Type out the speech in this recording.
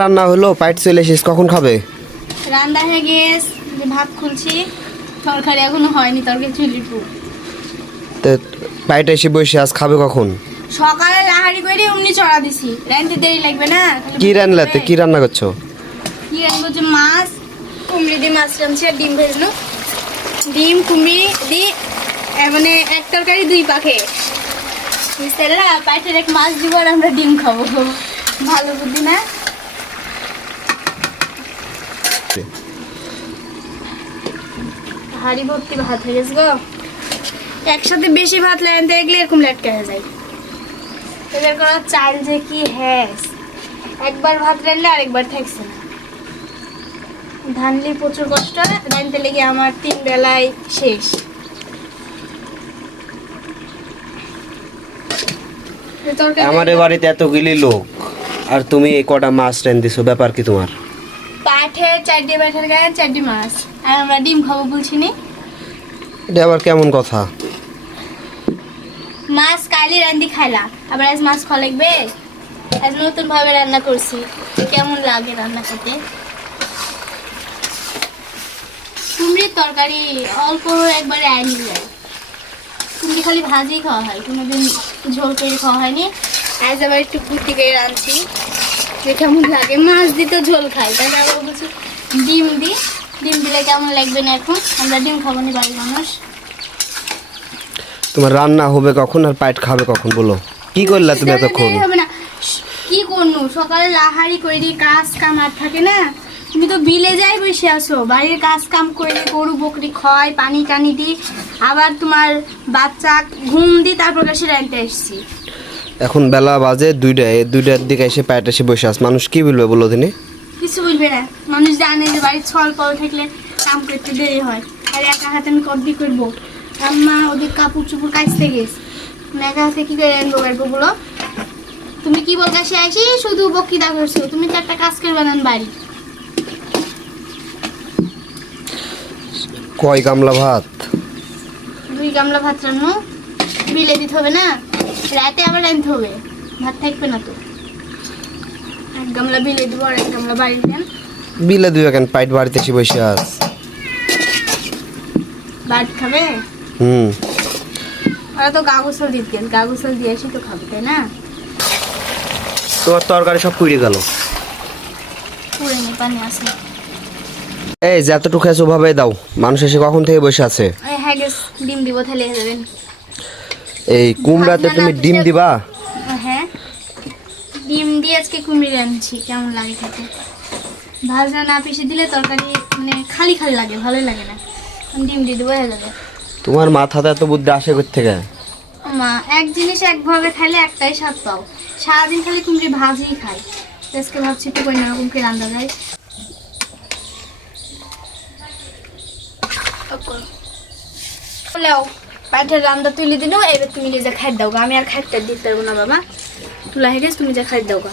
রান্না হলো, পাইট চলে এসেছিস, কখন খাবে? রান্না হয়ে গেছে, যে ভাত খুলছি, তরকারি এখনো হয়নি, তরকারি চুলিটু। তো পাইট এসে বসে আজ খাবে কখন? সকালে লাহারি করে অমনি চড়া দিছি, রান্তে দেরি লাগবে না। কি রান্নাতে কি রান্না করছো? কি রান্না করছি? মাছ, কুমড়ি দিয়ে মাছ রাঁধছি আর ডিম ভেজলো। ডিম কুমড়ি দিয়ে মানে এক তরকারি দুই পাখে বুঝতে না, পাইটের এক মাছ দিব আর আমরা ডিম খাবো। ভালো বুদ্ধি না? হাড়ি ভর্তি ভাত হয়ে গেছে গো। একসাথে বেশি ভাত লাগাতে গেলে এরকম লেটকে হয়ে যায়। এদের করা চাল যে কি হ্যাস, একবার ভাত রান্নলে আরেকবার থাকছে না। ধানলি প্রচুর কষ্ট, রানতে লেগে আমার 3 বেলায় শেষ। আমাদের বাড়িতে এতগুলি লোক আর তুমি এই কটা মাছ রান্ধিছো, ব্যাপার কি তোমার? পাঠের 4টি পাঠের গায়ে 4টি মাছ, আর আমরা ডিম খাবো বলছি নি। এটা আবার কেমন কথা? মাছ কালি রান্দি খাইলা, আবার আজ মাছ খাওয়া লাগবে। আজ নতুন ভাবে রান্না করছি, কেমন লাগে রান্না খেতে। কুমড়ির তরকারি অল্প একবারে আইনি যায়। কুমড়ি খালি ভাজি খাওয়া হয়, কোনোদিন ঝোল করে খাওয়া হয়নি। আজ আবার একটু ফুটি করে রাঁধছি, যে কেমন লাগে। মাছ দিতে ঝোল খাই, তাহলে আবার বলছি ডিম দিই, ডিম দিলে কেমন লাগবে না। এখন আমরা ডিম খাবো না, বাড়ির মানুষ। তোমার রান্না হবে কখন আর পাইট খাবে কখন বলো? কি করলা তুমি এতক্ষণ? হবে না, কি করনু? সকালে লাহারি করি, কাজ কাম আর থাকে না। তুমি তো বিলে যাই বসে আসো, বাড়ির কাজ কাম করে গরু বকরি খাওয়াই, পানি টানি দিই, আবার তোমার বাচ্চা ঘুম দিই, তারপর কাছে রাখতে এসছি। এখন বেলা বাজে 2টা, এই 2টার দিকে এসে পাইট এসে বসে আস, মানুষ কি বলবে বলো দিনে? কিছু বলবে না, মানুষ জানে যে বাড়ির ছল পল থাকলে কাম করতে দেরি হয়। আর একা হাতে আমি কদ্দি করবো? আম্মা ওদের কাপড় চুপড় কাচতে গেছে, একা হাতে কি করে আনবো গল্পগুলো? তুমি কি বল কাছে আসি শুধু বকিদা করছো, তুমি তো একটা কাজ করবে না বাড়ি। কয় গামলা ভাত? 2 গামলা ভাত রান্নো, বিলে দিতে হবে না, রাতে আবার রাঁধতে হবে, ভাত থাকবে না তো। 1 গামলা বিলে দিব আর 1 গামলা বাড়ি দেন। বিলে দিবে কেন? পাইট বাড়িতে এসে বসে আস। ভাত খাবে? ওরা তো গাগুসল দিতে গেল, গাগুসল দিয়ে আসি তো খাবে, তাই না? তোমার তরকারি সব পুড়ে গেল। পুরে নি, পানি আছে। এই যতটুকু আছে ওভাবে দাও, মানুষ এসে কখন থেকে বসে আছে। হ্যাঁ গেস, ডিম দিব, তাহলে হয়ে যাবেন। এই কুমড়াতে তুমি ডিম দিবা? হ্যাঁ, ডিম দিয়ে আজকে কুমড়ি রাঁধছি, কেমন লাগে খেতে। ভাজা না পিষে দিলে তরকারি মানে খালি খালি লাগে, ভালোই লাগে না। ডিম দিয়ে দেবো, হয়ে যাবে। তোমার মাথাতে এত বুদ্ধি আসে কোথা থেকে? মা, এক জিনিস একভাবে খাইলে একটাই স্বাদ পাও। সারাদিন খালি কুমড়ি ভাজিই খাই, আজকে ভাবছি একটু করে এরকম করে রান্না যায়। পাঠের রান্না তুলে দিল, এবার তুমি নিজে খাই দাও গা, আমি আর খাইতে দিতে পারবো না বাবা। তুলা হয়ে গেছে, তুমি যা খাই দাও গা।